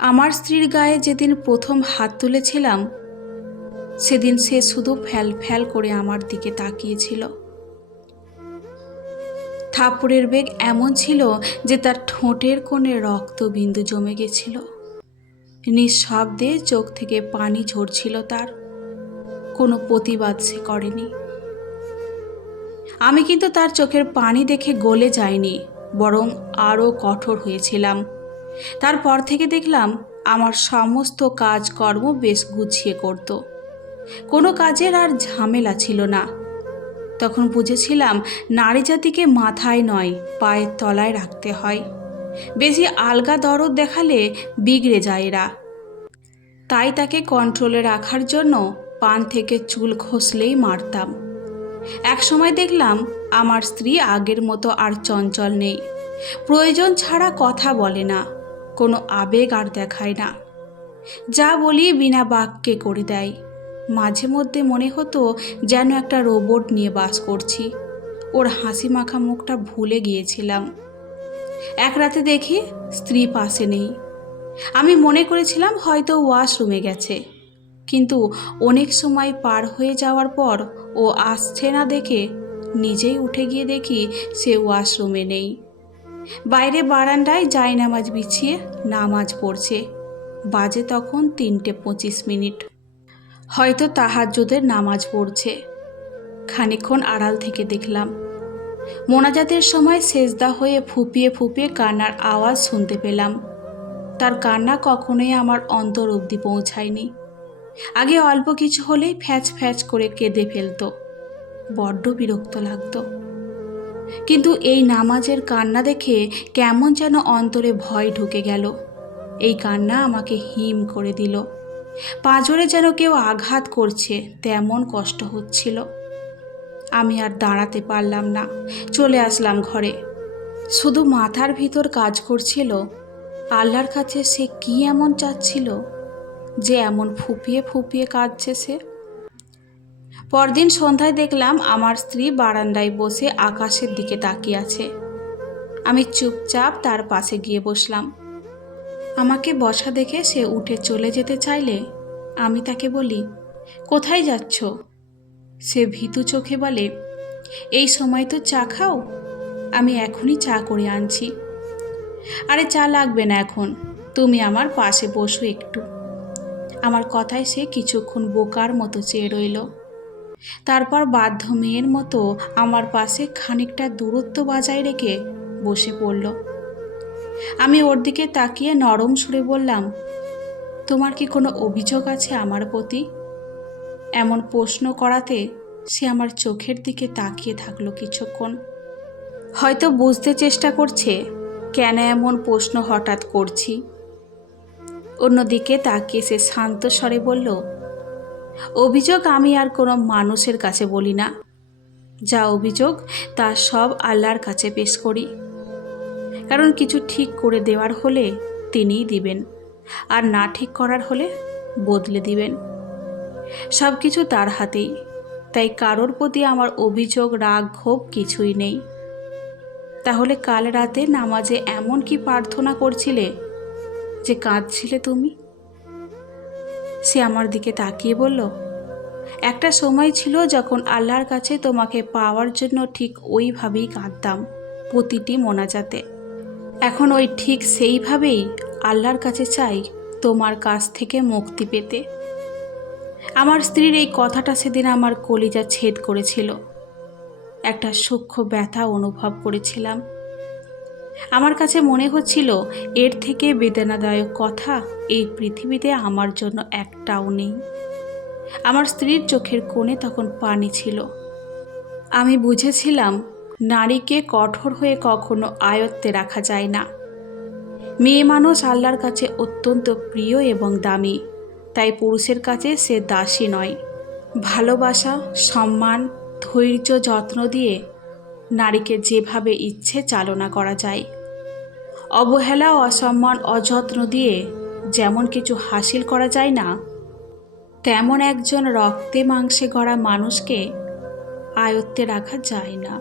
আমার স্ত্রীর গায়ে যেদিন প্রথম হাত তুলেছিলাম, সেদিন সে শুধু ফ্যাল ফ্যাল করে আমার দিকে তাকিয়েছিল। থাপড়ের বেগ এমন ছিল যে তার ঠোঁটের কোণে রক্তবিন্দু জমে গেছিল। নিঃশব্দে চোখ থেকে পানি ঝরছিল তার। কোনো প্রতিবাদ সে করেনি। আমি কিন্তু তার চোখের পানি দেখে গলে যাইনি, বরং আরও কঠোর হয়েছিলাম। তারপর থেকে দেখলাম আমার সমস্ত কাজকর্ম বেশ গুছিয়ে করত। কোনো কাজের আর ঝামেলা ছিল না। তখন বুঝেছিলাম নারী জাতিকে মাথায় নয়, পায়ের তলায় রাখতে হয়। বেশি আলগা দরদ দেখালে বিগড়ে যায় এরা। তাই তাকে কন্ট্রোলে রাখার জন্য পান থেকে চুল খসলেই মারতাম। এক সময় দেখলাম আমার স্ত্রী আগের মতো আর চঞ্চল নেই। প্রয়োজন ছাড়া কথা বলে না। কোনো আবেগ আর দেখায় না। যা বলি বিনা বাক্যে করে দেয়। মাঝে মধ্যে মনে হতো যেন একটা রোবট নিয়ে বাস করছি। ওর হাসি মাখা মুখটা ভুলে গিয়েছিলাম। এক রাতে দেখি স্ত্রী পাশে নেই। আমি মনে করেছিলাম হয়তো ওয়াশরুমে গেছে। কিন্তু অনেক সময় পার হয়ে যাওয়ার পর ও আসছে না দেখে নিজেই উঠে গিয়ে দেখি সে ওয়াশরুমে নেই। বাইরে বারান্দায় যায় নামাজ বিছিয়ে নামাজ পড়ছে। বাজে তখন তিনটে পঁচিশ মিনিট। হয়তো তাহাজ্জুদের নামাজ পড়ছে। খানিকক্ষণ আড়াল থেকে দেখলাম। মোনাজাতের সময় সেজদা হয়ে ফুপিয়ে ফুপিয়ে কান্নার আওয়াজ শুনতে পেলাম। তার কান্না কখনোই আমার অন্তর অবধি পৌঁছায়নি। আগে অল্প কিছু হলেই ফ্যাচ ফ্যাচ করে কেঁদে ফেলতো। বড্ড বিরক্ত লাগতো। কিন্তু এই নামাজের কান্না দেখে কেমন যেন অন্তরে ভয় ঢুকে গেল। এই কান্না আমাকে হিম করে দিল। পাঁজরে যেন কেউ আঘাত করছে, তেমন কষ্ট হচ্ছিল। আমি আর দাঁড়াতে পারলাম না, চলে আসলাম ঘরে। শুধু মাথার ভিতর কাজ করছিল, আল্লাহর কাছে সে কি এমন চাচ্ছিল যে এমন ফুপিয়ে ফুপিয়ে কাঁদছে সে? পরদিন সন্ধ্যায় দেখলাম আমার স্ত্রী বারান্দায় বসে আকাশের দিকে তাকিয়ে আছে। আমি চুপচাপ তার পাশে গিয়ে বসলাম। আমাকে বসা দেখে সে উঠে চলে যেতে চাইলে আমি তাকে বলি, কোথায় যাচ্ছ? সে ভীতু চোখে বলে, এই সময় তো চা খাও, আমি এখনই চা করে আনছি। আরে চা লাগবে না এখন, তুমি আমার পাশে বসো একটু। আমার কথায় সে কিছুক্ষণ বোকার মতো চেয়ে রইল। তারপর বাধ্য মেয়ের মতো আমার পাশে খানিকটা দূরত্ব বজায় রেখে বসে পড়ল। আমি ওর দিকে তাকিয়ে নরম সুরে বললাম, তোমার কি কোনো অভিযোগ আছে আমার প্রতি? এমন প্রশ্ন করাতে সে আমার চোখের দিকে তাকিয়ে থাকল কিছুক্ষণ। হয়তো বুঝতে চেষ্টা করছে, কেন এমন প্রশ্ন হঠাৎ করছি? অন্যদিকে তাকিয়ে সে শান্ত স্বরে বলল অভিযোগ আমি আর কোনো মানুষের কাছে বলি না। যা অভিযোগ, তা সব আল্লাহর কাছে পেশ করি। কারণ কিছু ঠিক করে দেওয়ার হলে তিনিই দিবেন, আর না ঠিক করার হলে বদলে দিবেন। সব কিছু তার হাতেই, তাই কারোর প্রতি আমার অভিযোগ, রাগ, ক্ষোভ কিছুই নেই। তাহলে কাল রাতে নামাজে এমন কি প্রার্থনা করছিলে যে কাঁদছিলে তুমি? সে আমার দিকে তাকিয়ে বলল, একটা সময় ছিল যখন আল্লাহর কাছে তোমাকে পাওয়ার জন্য ঠিক ওইভাবেই কাঁদতাম, প্রতিটি মোনাজাতে। এখন ওই ঠিক সেইভাবেই আল্লাহর কাছে চাই তোমার কাছ থেকে মুক্তি পেতে। আমার স্ত্রীর এই কথাটা সেদিন আমার কলিজা ছেদ করেছিল। একটা সূক্ষ্ম ব্যথা অনুভব করেছিলাম। আমার কাছে মনে হচ্ছিল, এর থেকে বেদনাদায়ক কথা এই পৃথিবীতে আমার জন্য একটাও নেই। আমার স্ত্রীর চোখের কোণে তখন পানি ছিল। আমি বুঝেছিলাম, নারীকে কঠোর হয়ে কখনো আয়ত্তে রাখা যায় না। মেয়ে মানুষ আল্লাহর কাছে অত্যন্ত প্রিয় এবং দামি, তাই পুরুষের কাছে সে দাসী নয়। ভালোবাসা, সম্মান, ধৈর্য, যত্ন দিয়ে নারীকে যেভাবে ইচ্ছে চালনা করা যায়। অবহেলা অসম্মান, অযত্ন দিয়ে যেমন কিছু হাসিল করা যায় না, তেমন একজন রক্তে মাংসে গড়া মানুষকে আয়ত্তে রাখা যায় না।